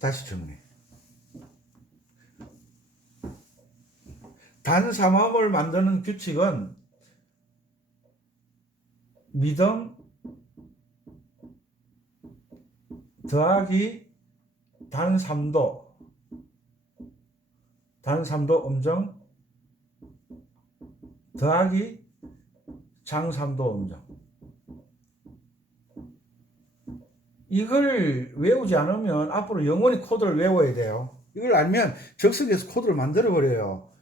다시 정리. 단삼음을 만드는 규칙은 미등 더하기 단삼도 음정 더하기 장삼도 음정. 이걸 외우지 않으면 앞으로 영원히 코드를 외워야 돼요. 이걸 알면 적석에서 코드를 만들어 버려요.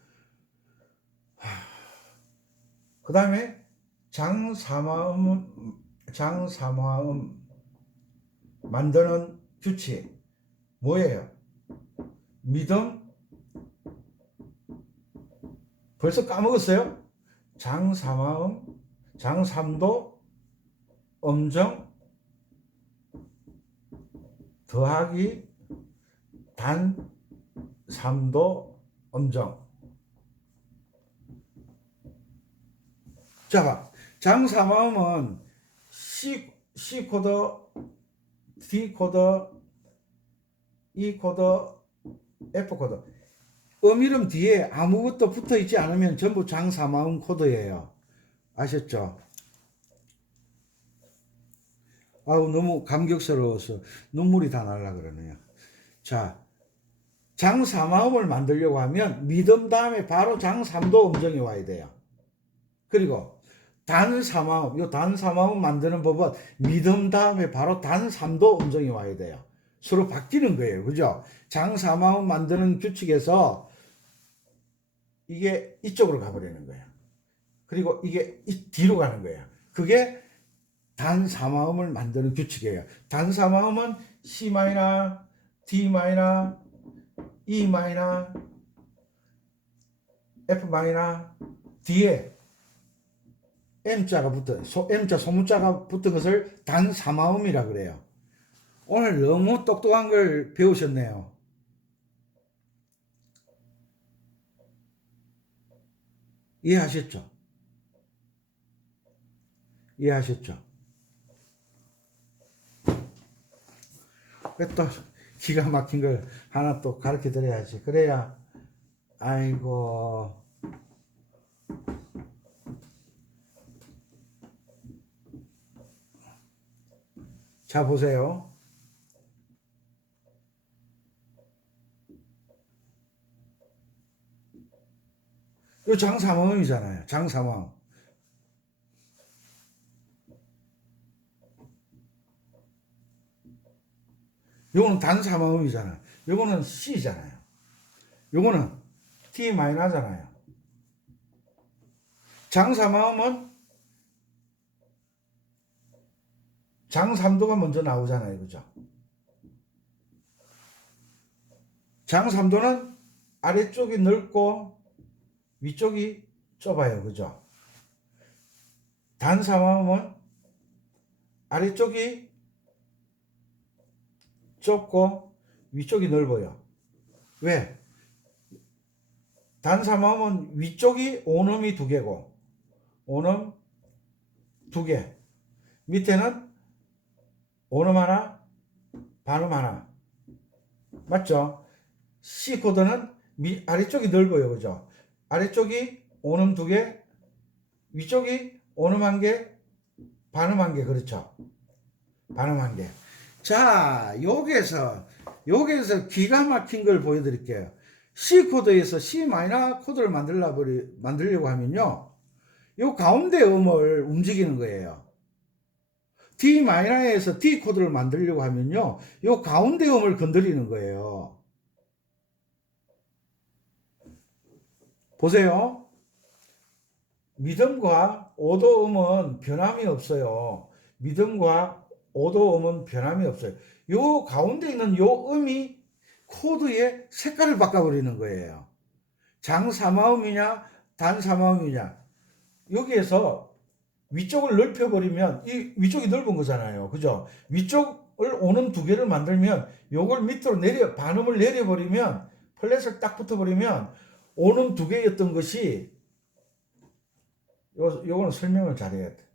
그 다음에 장삼화음 만드는 규칙 뭐예요? 미등 벌써 까먹었어요? 장삼도 음정 더하기 단삼도 음정. 자, 장삼음은 C 코드, D 코드, E 코드, F 코드. 이름 뒤에 아무것도 붙어 있지 않으면 전부 장삼음 코드예요. 아셨죠? 아우, 너무 감격스러워서 눈물이 다 날라 그러네요. 자, 장삼음을 만들려고 하면 미음 다음에 바로 장삼도 음정이 와야 돼요. 그리고 단삼음, 요 단삼음 만드는 법은 미음 다음에 바로 단삼도 음정이 와야 돼요. 서로 바뀌는 거예요. 그죠? 장삼음 만드는 규칙에서 이게 이쪽으로 가버리는 거예요. 그리고 이게 뒤로 가는 거예요. 그게 단삼음을 만드는 규칙이에요. 단삼음은 C 마이너, D 마이너, E 마이너, F 마이너 뒤에 M자가 붙어, M자 소문자가 붙은 것을 단삼음이라 그래요. 오늘 너무 똑똑한 걸 배우셨네요. 이해하셨죠? 이해하셨죠? 또 기가 막힌 걸 하나 또 가르쳐 드려야지. 그래야, 아이고. 자, 보세요. 이 장삼음이잖아요. 장삼음. 요거는 단삼음이잖아요. 요거는 C잖아요. 요거는 T 마이너잖아요. 장삼음은 장삼도가 먼저 나오잖아요. 그죠? 장삼도는 아래쪽이 넓고 위쪽이 좁아요. 그죠? 단삼음은 아래쪽이 좁고 위쪽이 넓어요. 왜? 단삼음은 위쪽이 온음이 2개고 온음 2개, 밑에는 온음 하나, 반음 하나. 맞죠? C 코드는 아래쪽이 넓어요. 그죠? 아래쪽이 온음 2개, 위쪽이 온음 1개, 반음 1개. 그렇죠? 반음 1개. 자, 여기에서 기가 막힌 걸 보여드릴게요. C 코드에서 C 마이너 코드를 만들려고 하면요, 요 가운데 음을 움직이는 거예요. D 마이너에서 D 코드를 만들려고 하면요, 요 가운데 음을 건드리는 거예요. 보세요. 미음과 오도음은 변함이 없어요. 미음과 오도음은 변함이 없어요. 요 가운데 있는 요 음이 코드의 색깔을 바꿔버리는 거예요. 장삼화음이냐 단삼화음이냐. 여기에서 위쪽을 넓혀버리면 이 위쪽이 넓은 거잖아요. 그죠? 위쪽을 오는 2개를 만들면 요걸 밑으로 반음을 내려버리면, 플랫을 딱 붙어버리면 오는 2개였던 것이, 요거는 설명을 잘해야 돼.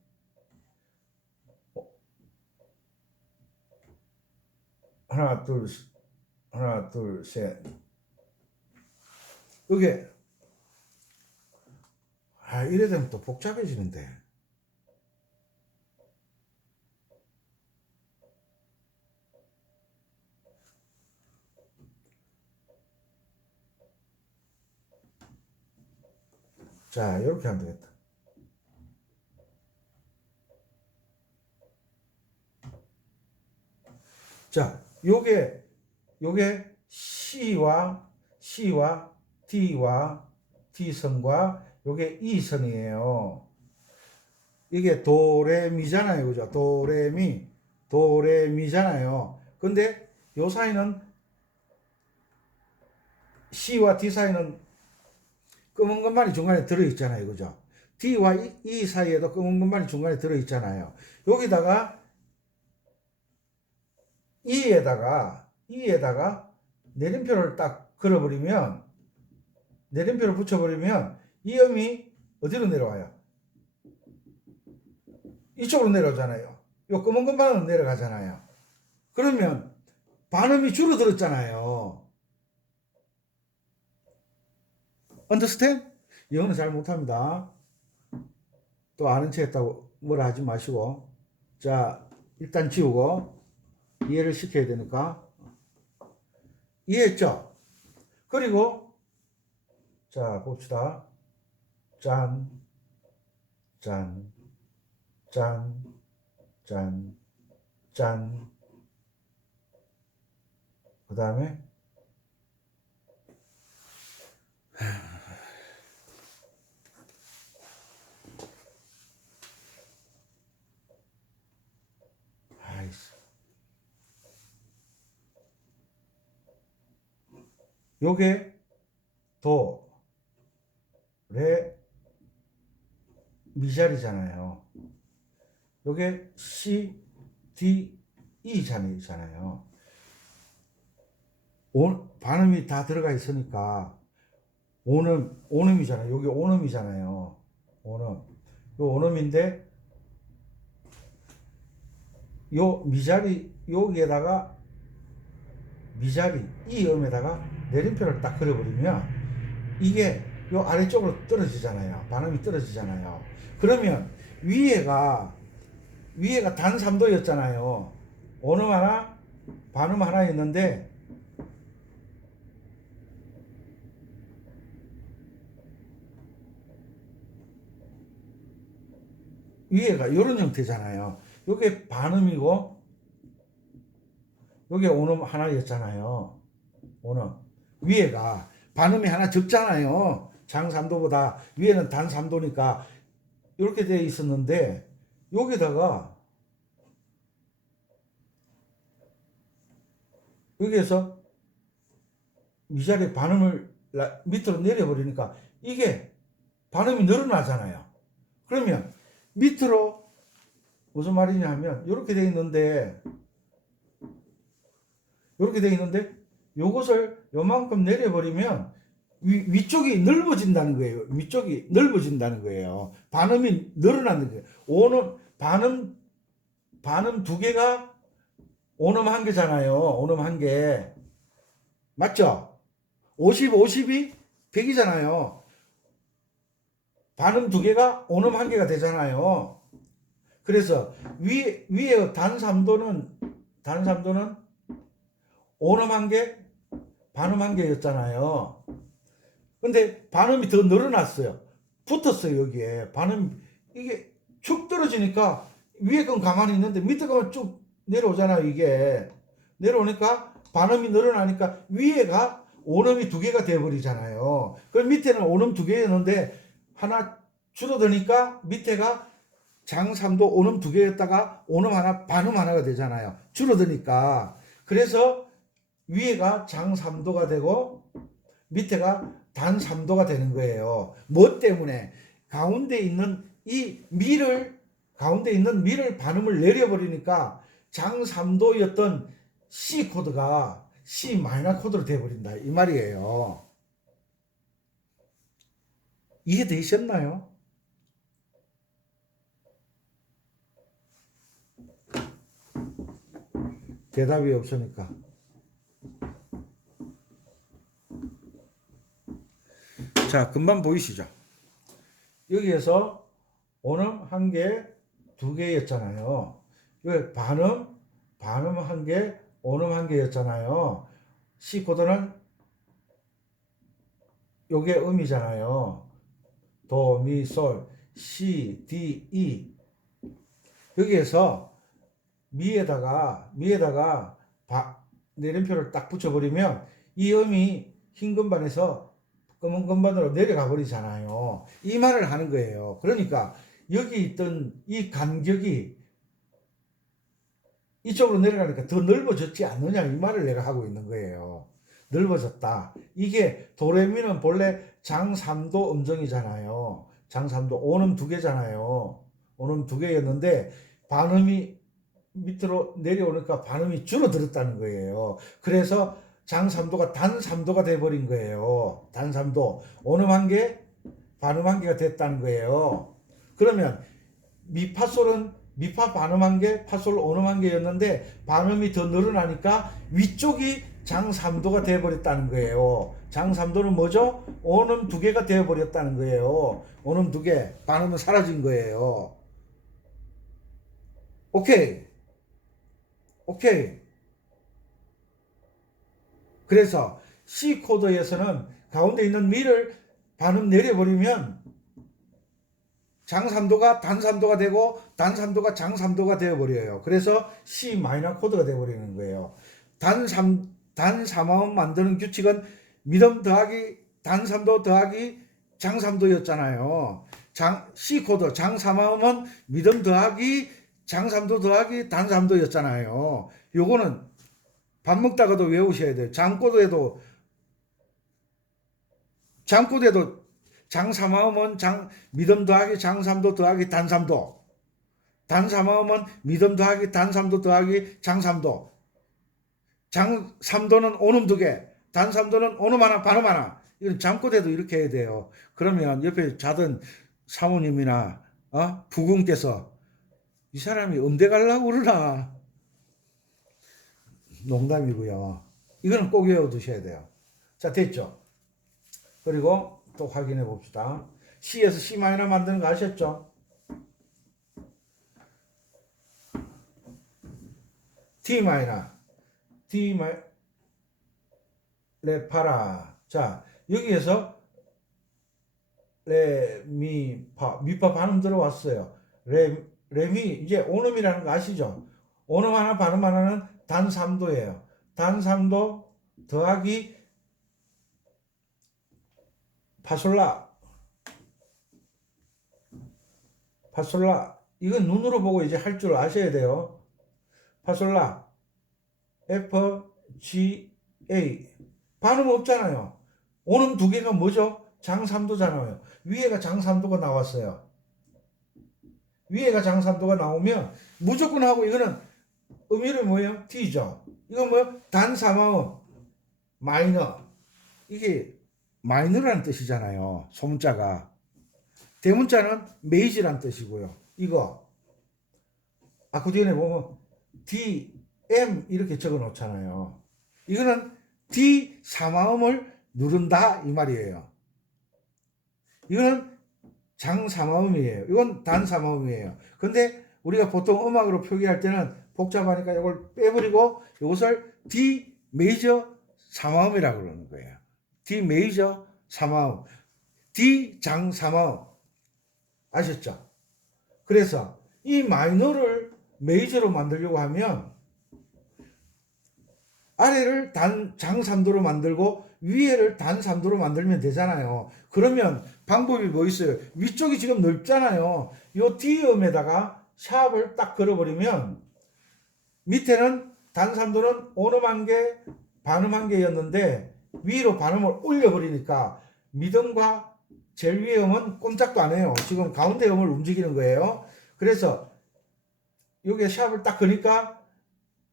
하나, 둘, 하나, 둘, 셋. 이게 이래 되면 또 복잡해지는데. 자, 이렇게 하면 되겠다. 자, 요게 C와 D와 D선과 요게 E선이에요. 이게 도레미잖아요. 그죠? 도레미잖아요. 근데 요 사이는 C와 D 사이는 검은 것만이 중간에 들어있잖아요. 그죠? D와 E 사이에도 검은 것만이 중간에 들어있잖아요. 여기다가 E에다가 내림표를 딱 걸어버리면, 내림표를 붙여버리면 이 음이 어디로 내려와요? 이쪽으로 내려오잖아요. 요 검은 것만은 내려가잖아요. 그러면 반음이 줄어들었잖아요. understand? 영어는 잘 못합니다. 또 아는 체 했다고 뭐라 하지 마시고. 자, 일단 지우고 이해를 시켜야 되니까. 이해했죠? 그리고 자, 봅시다. 짠, 짠, 짠, 짠, 짠. 그 다음에 요게 도, 레, 미자리잖아요. 요게 C, D, E잖아요. 반음이 다 들어가 있으니까 온음이잖아요. 여기 온음이잖아요. 온음. 요 온음인데 요 미자리 여기에다가 미자리 이 음에다가 내림표를 딱 그려버리면 이게 요 아래쪽으로 떨어지잖아요. 반음이 떨어지잖아요. 그러면 위에가 단 3도였잖아요. 온음 하나, 반음 하나 있는데 위에가 이런 형태잖아요. 요게 반음이고 요게 온음 하나였잖아요. 온음. 위에가 반음이 하나 적잖아요. 장 3도보다 위에는 단 3도니까 이렇게 되어 있었는데 여기다가 여기에서 미자리 반음을 밑으로 내려버리니까 이게 반음이 늘어나잖아요. 그러면 밑으로 무슨 말이냐 하면 이렇게 되어 있는데 요것을 요만큼 내려버리면 위쪽이 넓어진다는 거예요. 위쪽이 넓어진다는 거예요. 반음이 늘어나는 거예요. 반음 두 개가 온음 한 개잖아요. 온음 한 개. 맞죠? 50, 50이 100이잖아요. 반음 두 개가 온음 한 개가 되잖아요. 그래서 위에 단 3도는 온음 한 개, 반음 한 개였잖아요. 근데 반음이 더 늘어났어요. 붙었어요, 여기에. 이게 축 떨어지니까 위에 건 가만히 있는데 밑에 거만 쭉 내려오잖아요, 이게. 내려오니까 반음이 늘어나니까 위에가 온음이 두 개가 돼버리잖아요. 그럼 밑에는 온음 두 개였는데 하나 줄어드니까 밑에가 장 3도 온음 두 개였다가 온음 하나, 반음 하나가 되잖아요. 줄어드니까. 그래서 위에가 장 3도가 되고 밑에가 단 3도가 되는 거예요. 뭐 때문에? 가운데 있는 밀을 반음을 내려버리니까 장 3도였던 C 코드가 C 마이너 코드로 되어버린다. 이 말이에요. 이해되셨나요? 대답이 없으니까. 자, 금방 보이시죠? 여기에서 오음 한 개, 두 개였잖아요. 왜 반음 한 개, 오음 한 개였잖아요. C 코드는 요게 음이잖아요. 도, 미, 솔, C, D, E. 여기에서 미에다가 내림표를 딱 붙여버리면 이 음이 흰 건반에서 검은 건반으로 내려가 버리잖아요. 이 말을 하는 거예요. 그러니까 여기 있던 이 간격이 이쪽으로 내려가니까 더 넓어졌지 않느냐 이 말을 내가 하고 있는 거예요. 넓어졌다. 이게 도레미는 본래 장3도 음정이잖아요. 장3도 오음 두 개잖아요. 오음 두 개였는데 반음이 밑으로 내려오니까 반음이 줄어들었다는 거예요. 그래서 장3도가 단3도가 돼버린 거예요. 단3도. 오음 한 개, 반음 한 개가 됐다는 거예요. 그러면 미파솔은 미파 반음 한 개, 파솔 오음 한 개였는데 반음이 더 늘어나니까 위쪽이 장3도가 되어버렸다는 거예요. 장3도는 뭐죠? 오음 두 개가 되어버렸다는 거예요. 오음 두 개, 반음은 사라진 거예요. 오케이. 그래서 C 코드에서는 가운데 있는 미를 반음 내려버리면 장3도가 단3도가 되고 단3도가 장3도가 되어버려요. 그래서 C 마이너 코드가 되어버리는 거예요. 단3마음 만드는 규칙은 미음 더하기 단3도 더하기 장3도였잖아요. C 코드 장3마음은 미음 더하기 장3도 더하기 단3도였잖아요. 요거는 밥 먹다가도 외우셔야 돼요. 잠꼬대도 장3마음은 미음 더하기 장3도 더하기 단3도. 단3마음은 미음 더하기 단3도 더하기 장3도. 장3도는 오음 두 개. 단3도는 오음 하나 반음 하나. 이건 잠꼬대도 이렇게 해야 돼요. 그러면 옆에 자던 사모님이나 부군께서 이 사람이 음대 가려고 그러나. 농담이고요. 이거는 꼭 외워두셔야 돼요. 자, 됐죠? 그리고 또 확인해 봅시다. C에서 C 마이너 만드는 거 아셨죠? D 마이너, 레파라. 자, 여기에서 미파 반음 들어왔어요. 레미, 이제 오음이라는 거 아시죠? 오음 하나, 반음 하나는 단3도예요. 단3도 더하기 파솔라. 이건 눈으로 보고 이제 할 줄 아셔야 돼요. 파솔라. F, G, A. 반음 없잖아요. 오음 두 개가 뭐죠? 장3도잖아요. 위에가 장3도가 나왔어요. 위에가 장3도가 나오면 무조건 하고 이거는 음일은 뭐예요? D죠. 이건 뭐예요? 단3마음 마이너. 이게 마이너라는 뜻이잖아요. 소문자가. 대문자는 메이지란 뜻이고요. 이거 아코디언에 보면 D, M 이렇게 적어 놓잖아요. 이거는 D 3마음을 누른다 이 말이에요. 이거는 장 3마음이에요. 이건 단 3마음이에요. 근데 우리가 보통 음악으로 표기할 때는 복잡하니까 이걸 빼버리고 이것을 D 메이저 3마음이라고 그러는 거예요. D 메이저 3마음, D 장 3마음. 아셨죠? 그래서 이 마이너를 메이저로 만들려고 하면 아래를 장 3도로 만들고 위에를 단 3도로 만들면 되잖아요. 그러면 방법이 뭐 있어요? 위쪽이 지금 넓잖아요. 이 D음에다가 샵을 딱 걸어버리면 밑에는 단 3도는 오음 한 개, 반음 한 개였는데 위로 반음을 올려버리니까 미음과 제일 위의 음은 꼼짝도 안 해요. 지금 가운데 음을 움직이는 거예요. 그래서 여기에 샵을 딱 거니까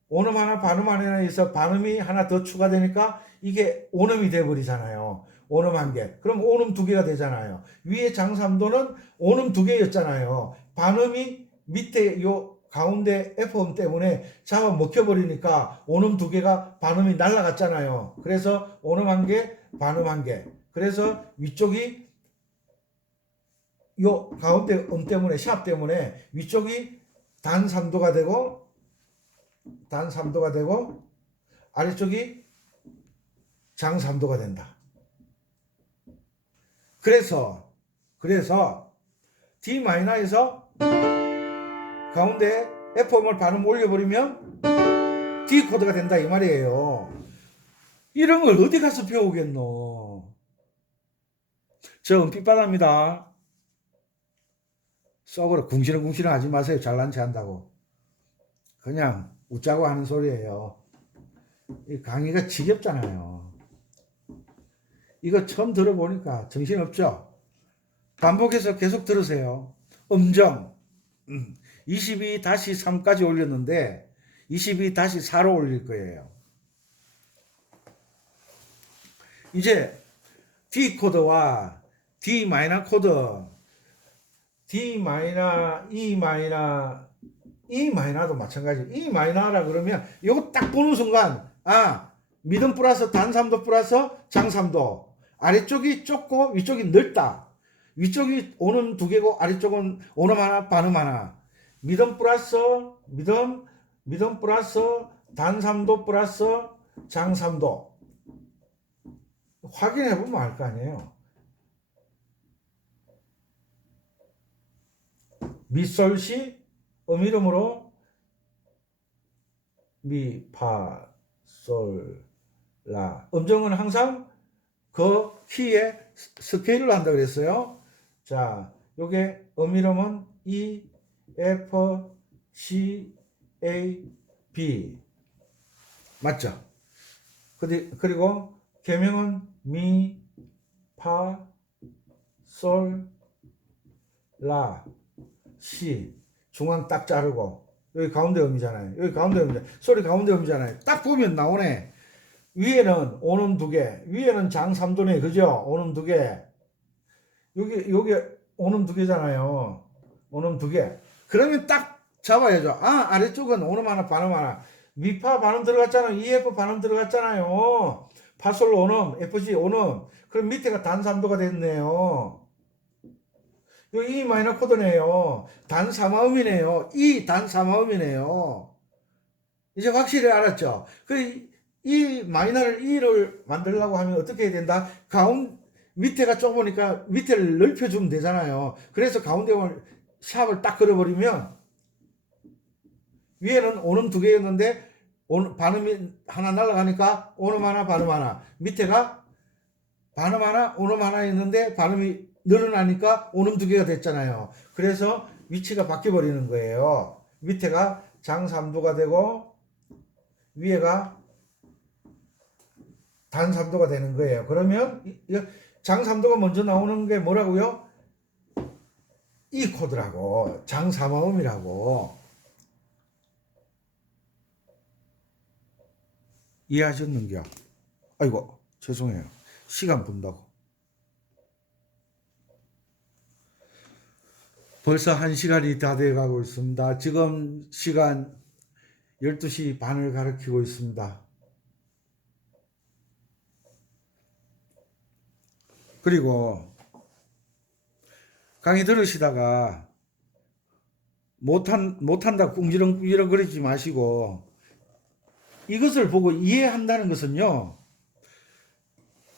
오음 하나 반음 하나에서 반음이 하나 더 추가되니까 이게 오음이 돼버리잖아요. 오음 한 개. 그럼 오음 두 개가 되잖아요. 위에 장3도는 오음 두 개였잖아요. 반음이 밑에 요 가운데 F음 때문에 잡아 먹혀버리니까 오음 두 개가 반음이 날라갔잖아요. 그래서 오음 한 개, 반음 한 개. 그래서 위쪽이 요 가운데 때문에 샵 때문에 위쪽이 단 3도가 되고 아래쪽이 장 3도가 된다. 그래서 D-에서 가운데 F음을 발음 올려버리면 D 코드가 된다 이 말이에요. 이런 걸 어디 가서 배우겠노? 저 은빛바다입니다. 썩으로 궁시렁궁시렁 하지 마세요. 잘난 체 한다고. 그냥 웃자고 하는 소리예요. 이 강의가 지겹잖아요. 이거 처음 들어보니까 정신없죠? 반복해서 계속 들으세요. 음정 22-3까지 올렸는데 22-4로 올릴 거예요. 이제 D 코드와 D 마이너 코드 D 마이너 E 마이너도 마찬가지. E 마이너라 그러면 이거 딱 보는 순간 미듬 플러스 단 3도 플러스 장 3도 아래쪽이 좁고 위쪽이 넓다. 위쪽이 오는 두 개고 아래쪽은 오름 하나 반음 하나. 미듬 플러스 단 3도 플러스 장 3도 확인해 보면 알 거 아니에요. 미솔시 음이름으로 미, 파, 솔, 라. 음정은 항상 그 키에 스케일을 한다 그랬어요. 자, 요게 음이름은 E, F, C, A, B. 맞죠? 그리고 개명은 미, 파, 솔, 라, 시. 중앙 딱 자르고 여기 가운데 음이잖아요. 여기 가운데 음이잖아요. 소리 가운데 음이잖아요. 딱 보면 나오네. 위에는 오는 두 개, 위에는 장 3도네, 그죠? 오는 두 개. 여기 오는 두 개잖아요. 오는 두 개. 그러면 딱 잡아야죠. 아래쪽은 오는 하나, 반음 하나. 미파 반음 들어갔잖아요. EF 반음 들어갔잖아요. 파솔 오는, FG 오는. 그럼 밑에가 단 3도가 됐네요. 이 마이너 코드네요. 단 3화음이네요. 이 단 3화음이네요. 이제 확실히 알았죠? 이 마이너를 E를 만들려고 하면 어떻게 해야 된다? 밑에가 좁으니까 밑에를 넓혀주면 되잖아요. 그래서 가운데 샵을 딱 걸어버리면 위에는 오름 두 개였는데 반음이 하나 날아가니까 오름 하나 반음 하나. 밑에가 반음 하나 오름 하나였는데 반음이 늘어나니까 오름 두 개가 됐잖아요. 그래서 위치가 바뀌어 버리는 거예요. 밑에가 장 3도가 되고 위에가 단 3도가 되는 거예요. 그러면 장 3도가 먼저 나오는 게 뭐라고요? 이 코드라고, 장 3화음이라고. 이해하셨는겨? 아이고 죄송해요. 시간 본다고. 벌써 1시간이 다 돼가고 있습니다. 지금 시간 12시 반을 가리키고 있습니다. 그리고 강의 들으시다가 못한다 꿍지렁꿍지렁 거리지 마시고 이것을 보고 이해한다는 것은요.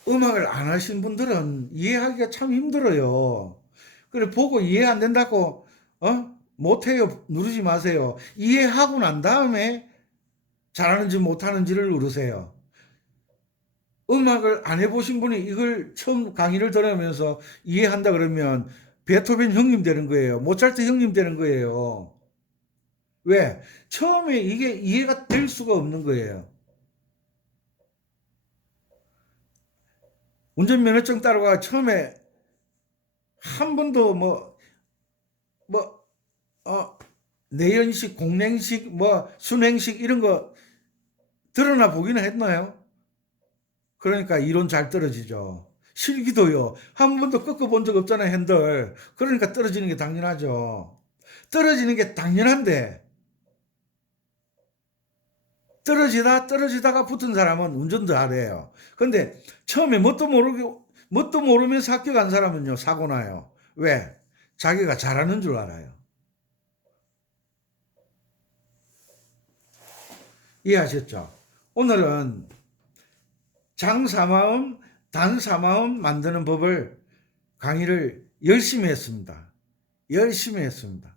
음악을 안 하신 분들은 이해하기가 참 힘들어요. 그래 보고 이해 안 된다고 못해요 누르지 마세요. 이해하고 난 다음에 잘하는지 못하는지를 누르세요. 음악을 안 해보신 분이 이걸 처음 강의를 들으면서 이해한다 그러면 베토벤 형님 되는 거예요. 모차르트 형님 되는 거예요. 왜? 처음에 이게 이해가 될 수가 없는 거예요. 운전면허증 따러가 처음에 한 번도 내연식, 공랭식, 순행식 이런 거 드러나 보기는 했나요? 그러니까 이론 잘 떨어지죠. 실기도요. 한 번도 꺾어본 적 없잖아요, 핸들. 그러니까 떨어지는 게 당연하죠. 떨어지는 게 당연한데 떨어지다가 붙은 사람은 운전도 잘해요. 근데 처음에 뭣도 뭣도 모르면서 학교 간 사람은요, 사고 나요. 왜? 자기가 잘하는 줄 알아요. 이해하셨죠? 오늘은 장사마음, 단사마음 만드는 법을 강의를 열심히 했습니다. 열심히 했습니다.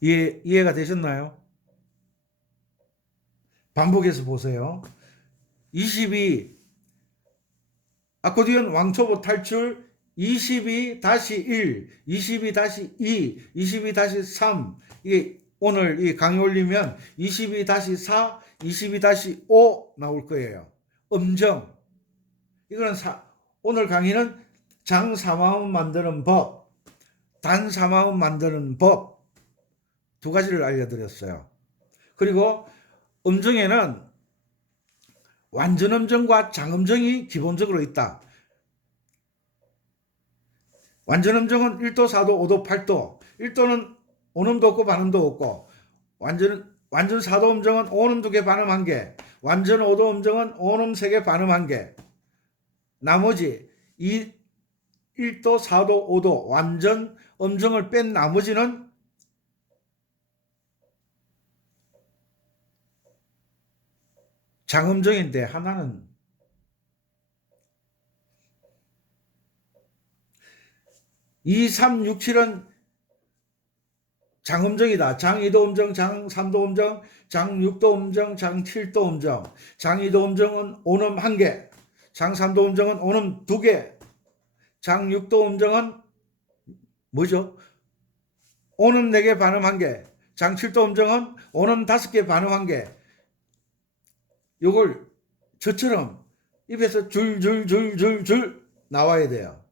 이해가 되셨나요? 반복해서 보세요. 22 아코디언 왕초보 탈출 22-1, 22-2, 22-3 이게 오늘 이 강의 올리면 22-4, 22-5 나올 거예요. 음정. 이거는 오늘 강의는 장사마음 만드는 법, 단사마음 만드는 법 두 가지를 알려드렸어요. 그리고 음정에는 완전음정과 장음정이 기본적으로 있다. 완전음정은 1도, 4도, 5도, 8도. 1도는 오음도 없고 반음도 없고, 완전 4도 음정은 오음 2개, 반음 1개. 완전 5도 음정은 오음 3개, 반음 1개. 나머지 1도, 4도, 5도 완전 음정을 뺀 나머지는 장음정인데 하나는 2, 3, 6, 7은 장음정이다. 장 2도 음정, 장 3도 음정, 장 6도 음정, 장 7도 음정. 장 2도 음정은 온음 1개, 장 3도 음정은 온음 2개, 장 6도 음정은 뭐죠? 온음 4개, 반음 1개, 장 7도 음정은 온음 5개, 반음 1개. 요걸 저처럼 입에서 줄줄줄줄줄 나와야 돼요.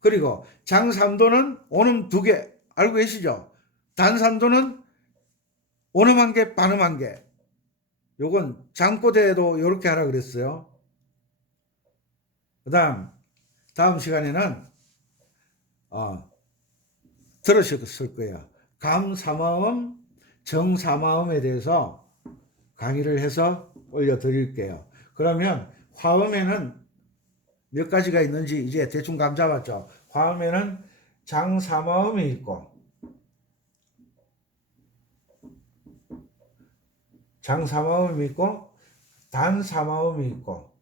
그리고 장 3도는 온음 2개 알고 계시죠? 단 3도는 온음 1개, 반음 1개. 요건 장꼬대도 이렇게 하라 그랬어요. 다음 시간에는 들으셨을 거예요. 감사마음, 정사마음에 대해서 강의를 해서 올려드릴게요. 그러면 화음에는 몇 가지가 있는지 이제 대충 감 잡았죠. 화음에는 장사마음이 있고, 장사마음이 있고, 단사마음이 있고,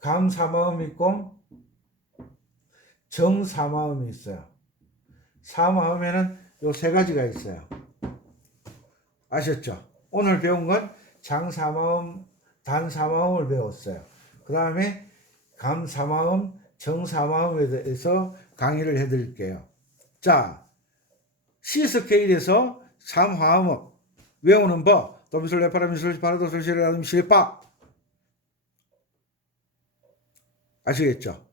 감사마음이 있고, 정사마음이 있어요. 사마음에는 요 세 가지가 있어요. 아셨죠? 오늘 배운 건 장사마음, 단사마음을 배웠어요. 그 다음에 감사마음, 정사마음에 대해서 강의를 해드릴게요. 자, C 스케일에서 3화음을 외우는 법, 도미솔, 레파라, 미솔, 파라도, 솔시레라는 실파. 아시겠죠?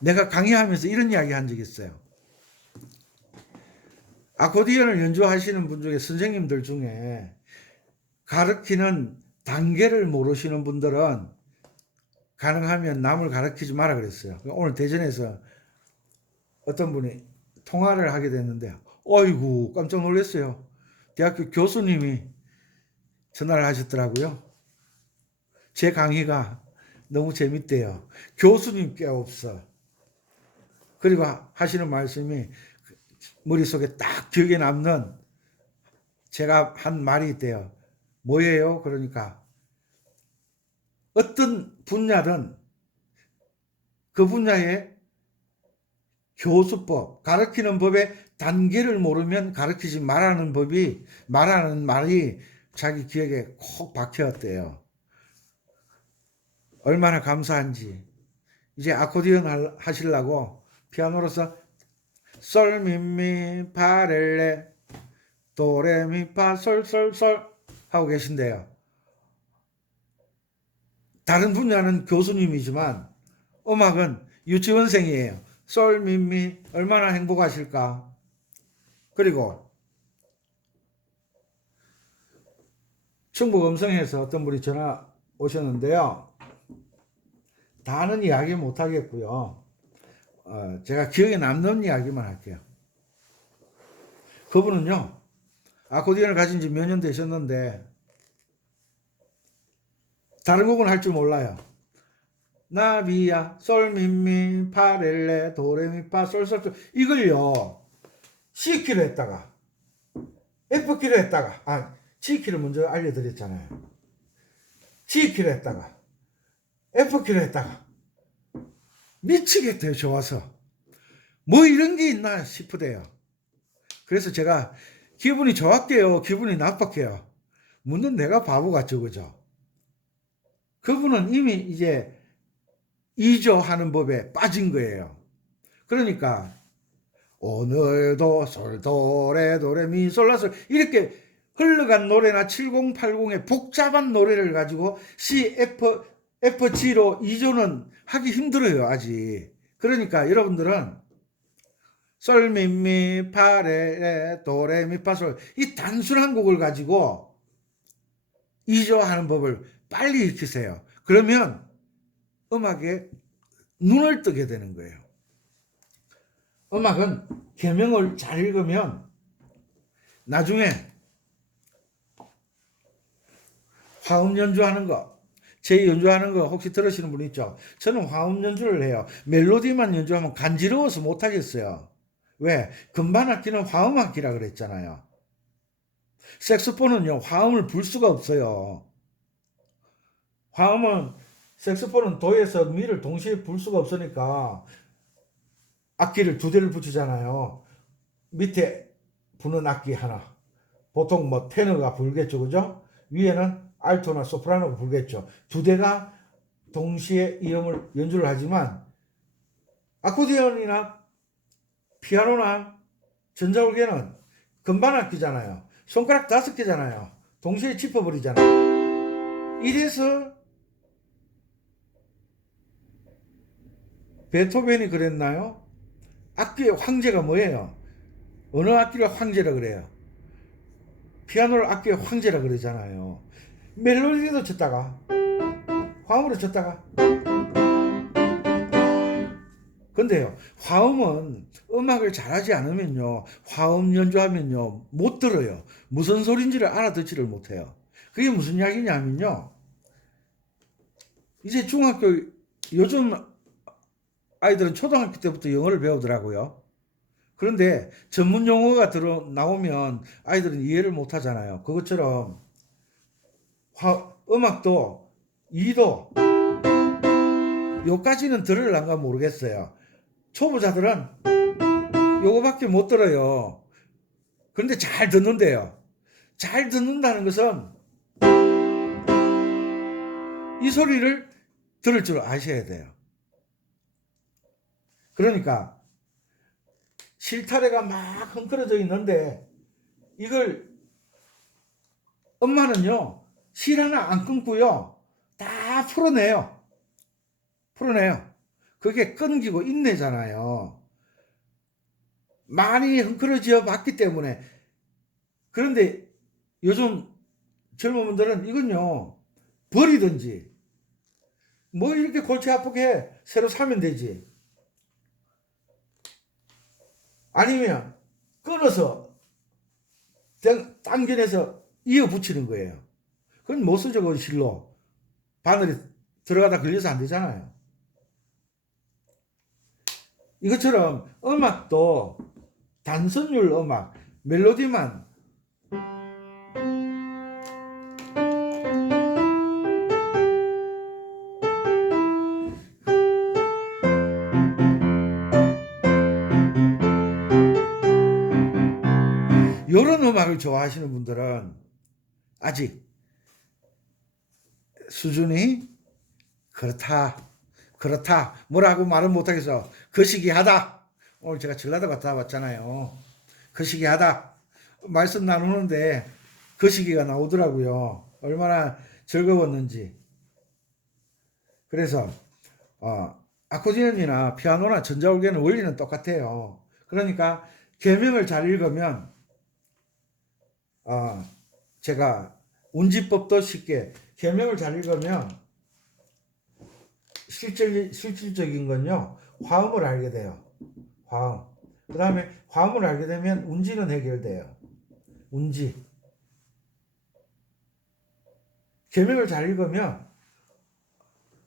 내가 강의하면서 이런 이야기 한 적이 있어요. 아코디언을 연주하시는 분 중에 선생님들 중에 가르치는 단계를 모르시는 분들은 가능하면 남을 가르치지 마라 그랬어요. 오늘 대전에서 어떤 분이 통화를 하게 됐는데, 어이구, 깜짝 놀랐어요. 대학교 교수님이 전화를 하셨더라고요. 제 강의가 너무 재밌대요. 교수님께 없어. 그리고 하시는 말씀이 머릿속에 딱 기억에 남는 제가 한 말이 있대요. 뭐예요? 그러니까 어떤 분야든 그 분야의 교수법, 가르치는 법의 단계를 모르면 가르치지 말라는 말하는 말이 자기 기억에 콕 박혔대요. 얼마나 감사한지. 이제 아코디언 하시려고 피아노로서 솔, 미, 미, 파, 렐레, 도, 레, 미, 파, 솔, 솔, 솔 하고 계신데요. 다른 분야는 교수님이지만 음악은 유치원생이에요. 솔, 미, 미 얼마나 행복하실까. 그리고 충북 음성에서 어떤 분이 전화 오셨는데요. 다는 이야기 못 하겠고요. 제가 기억에 남는 이야기만 할게요. 그분은요, 아코디언을 가진 지 몇 년 되셨는데, 다른 곡은 할 줄 몰라요. 나비야 솔미미 파렐레 도레미파 솔솔솔 이걸요 C키로 했다가 F키로 했다가 G키를 먼저 알려드렸잖아요. G키로 했다가 F키로 했다가 미치겠대요. 좋아서 뭐 이런 게 있나 싶으대요. 그래서 제가 기분이 좋았게요 기분이 나빴게요 묻는 내가 바보 같죠. 그죠? 그분은 이미 이제 2조 하는 법에 빠진 거예요. 그러니까 오늘도 솔도레 도레미 솔라솔 이렇게 흘러간 노래나 7080의 복잡한 노래를 가지고 C, F, Fg로 2조는 하기 힘들어요. 아직. 그러니까 여러분들은 솔미미 파레레 도레미파솔 이 단순한 곡을 가지고 2조 하는 법을 빨리 익히세요. 그러면 음악에 눈을 뜨게 되는 거예요. 음악은 계명을 잘 읽으면 나중에 화음 연주하는 거, 제 연주하는 거 혹시 들으시는 분 있죠? 저는 화음 연주를 해요. 멜로디만 연주하면 간지러워서 못하겠어요. 왜? 금반 악기는 화음 악기라 그랬잖아요. 색소폰은요, 화음을 불 수가 없어요. 화음은, 색소폰은 도에서 미를 동시에 불 수가 없으니까 악기를 두 대를 붙이잖아요. 밑에 부는 악기 하나. 보통 뭐 테너가 불겠죠. 그죠? 위에는 알토나 소프라노가 불겠죠. 두 대가 동시에 이 음을 연주를 하지만 아코디언이나 피아노나 전자올게는 금반 악기잖아요. 손가락 5개잖아요. 동시에 짚어버리잖아요. 이래서 베토벤이 그랬나요? 악기의 황제가 뭐예요? 어느 악기를 황제라 그래요? 피아노를 악기의 황제라 그러잖아요. 멜로디도 쳤다가 화음으로 쳤다가 근데요 화음은 음악을 잘하지 않으면요 화음 연주하면요 못 들어요. 무슨 소린지를 알아듣지를 못해요. 그게 무슨 이야기냐면요 이제 중학교 요즘 아이들은 초등학교 때부터 영어를 배우더라고요. 그런데 전문 용어가 나오면 아이들은 이해를 못 하잖아요. 그것처럼 음악도 이도 요까지는 들을란가 모르겠어요. 초보자들은 요거밖에 못 들어요. 그런데 잘 듣는데요. 잘 듣는다는 것은 이 소리를 들을 줄 아셔야 돼요. 그러니까 실타래가 막 흥그러져 있는데 이걸 엄마는요 실 하나 안 끊고요 다 풀어내요. 그게 끊기고 인내잖아요. 많이 흥그러져 봤기 때문에. 그런데 요즘 젊은 분들은 이건요 버리든지 뭐 이렇게 골치 아프게 해. 새로 사면 되지. 아니면 끊어서 당겨내서 이어 붙이는 거예요. 그건 못 쓰죠. 그 실로 바늘이 들어가다 걸려서 안 되잖아요. 이것처럼 음악도 단선율 음악 멜로디만 이런 음악을 좋아하시는 분들은 아직 수준이 그렇다 뭐라고 말은 못하겠어. 거시기하다. 오늘 제가 전라도 갔다 왔잖아요. 거시기하다 말씀 나누는데 거시기가 나오더라고요. 얼마나 즐거웠는지. 그래서 아코디언이나 피아노나 전자올게는 원리는 똑같아요. 그러니까 계명을 잘 읽으면 제가 운지법도 쉽게 계명을 잘 읽으면 실질적인 건요 화음을 알게 돼요. 화음. 그 다음에 화음을 알게 되면 운지는 해결돼요. 운지. 계명을 잘 읽으면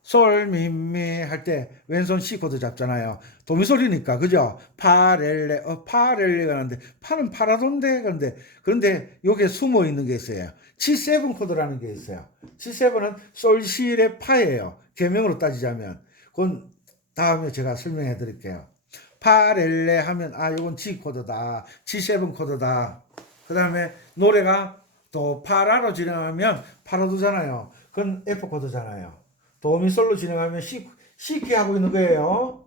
솔, 미, 미 할 때 왼손 C 코드 잡잖아요. 도미솔이니까, 그죠? 파렐레, 파렐레가 나는데, 파는 파라도인데, 그런데 요게 숨어 있는 게 있어요. G7 코드라는 게 있어요. G7은 솔시의 파예요. 개명으로 따지자면. 그건 다음에 제가 설명해 드릴게요. 파렐레 하면, 아, 요건 G 코드다. G7 코드다. 그 다음에 노래가 도, 파라로 진행하면 파라도잖아요. 그건 F 코드잖아요. 도미솔로 진행하면 C키 하고 있는 거예요.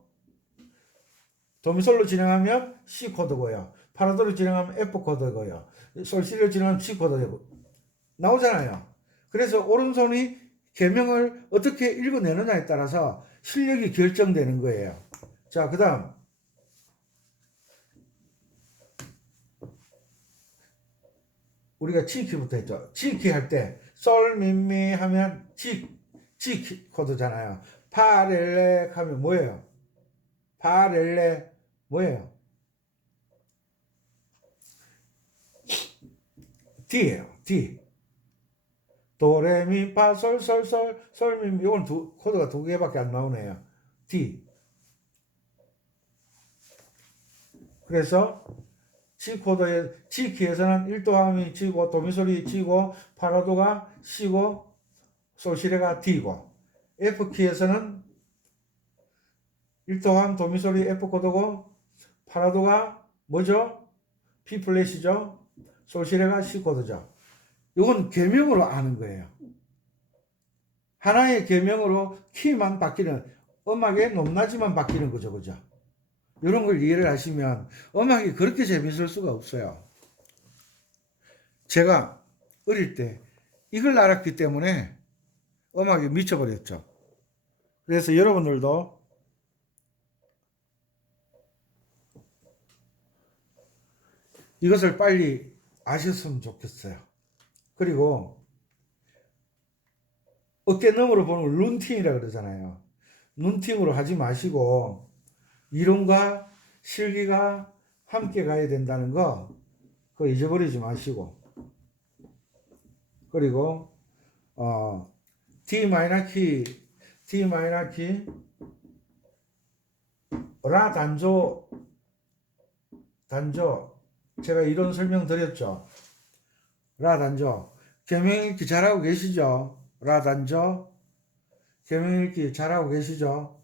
도미솔로 진행하면 C 코드고요. 파라도로 진행하면 F 코드고요. 솔시를 진행하면 C 코드고 나오잖아요. 그래서 오른손이 계명을 어떻게 읽어내느냐에 따라서 실력이 결정되는 거예요. 자, 그 다음 우리가 G키부터 했죠. G키 할 때 솔, 미, 미 하면 G 코드잖아요. 파렐레 하면 뭐예요? 파렐레 뭐예요? D예요. D. 도레미 파 솔 솔 솔 미 이건 코드가 두 개밖에 안 나오네요. D. 그래서 C 코드의 G 키에서는 1도함이 G고 도미솔이 G고 파라도가 C고 솔시레가 D고 F 키에서는 1도함 도미솔이 F 코드고 파라도가 뭐죠? P 플랫이죠. 솔시레가 C 코드죠. 이건 계명으로 아는 거예요. 하나의 계명으로 키만 바뀌는 음악의 높낮이만 바뀌는 거죠. 그죠? 이런 걸 이해를 하시면 음악이 그렇게 재밌을 수가 없어요. 제가 어릴 때 이걸 알았기 때문에 음악에 미쳐버렸죠. 그래서 여러분들도 이것을 빨리 아셨으면 좋겠어요. 그리고 어깨너머로 보는 걸 룬팅이라고 그러잖아요. 룬팅으로 하지 마시고 이론과 실기가 함께 가야 된다는 거 그거 잊어버리지 마시고 그리고 D 마이너 키 라 단조 제가 이론 설명 드렸죠. 라 단조 계명 읽기 잘하고 계시죠? 라 단조 계명 읽기 잘하고 계시죠?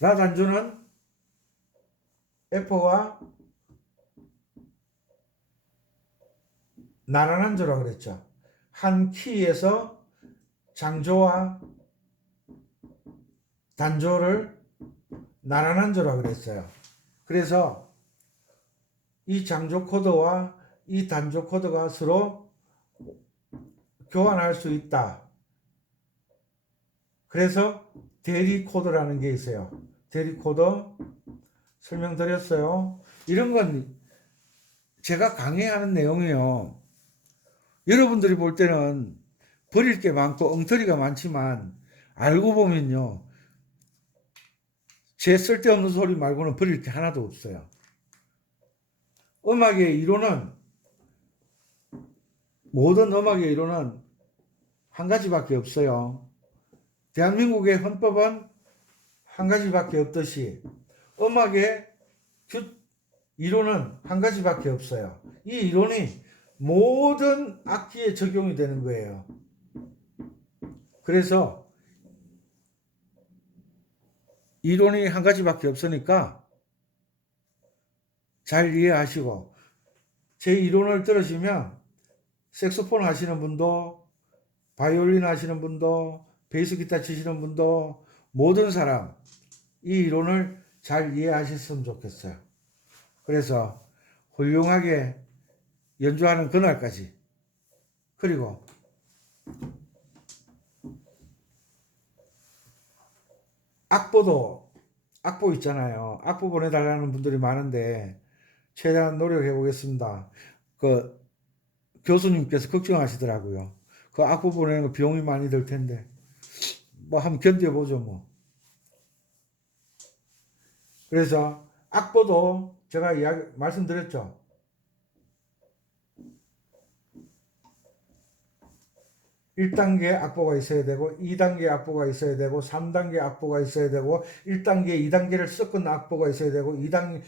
라 단조는 F와 나란한 조라고 그랬죠. 한 키에서 장조와 단조를 나란한 조라고 그랬어요. 그래서 이 장조 코드와 이 단조 코드가 서로 교환할 수 있다. 그래서 대리 코드라는 게 있어요. 대리 코드 설명드렸어요. 이런 건 제가 강의하는 내용이요. 여러분들이 볼 때는 버릴 게 많고 엉터리가 많지만 알고 보면요. 제 쓸데없는 소리 말고는 버릴 게 하나도 없어요. 음악의 이론은 모든 음악의 이론은 한 가지밖에 없어요. 대한민국의 헌법은 한 가지밖에 없듯이 음악의 이론은 한 가지밖에 없어요. 이 이론이 모든 악기에 적용이 되는 거예요. 그래서 이론이 한 가지밖에 없으니까 잘 이해하시고 제 이론을 들으시면 색소폰 하시는 분도 바이올린 하시는 분도 베이스 기타 치시는 분도 모든 사람 이 이론을 잘 이해하셨으면 좋겠어요. 그래서 훌륭하게 연주하는 그날까지 그리고 악보 있잖아요. 악보 보내달라는 분들이 많은데 최대한 노력해 보겠습니다. 그 교수님께서 걱정하시더라고요. 그 악보 보내는 거 비용이 많이 들 텐데 뭐 한번 견뎌보죠 뭐. 그래서 악보도 제가 말씀드렸죠. 1단계 악보가 있어야 되고 2단계 악보가 있어야 되고 3단계 악보가 있어야 되고 1단계, 2단계를 섞은 악보가 있어야 되고 2단계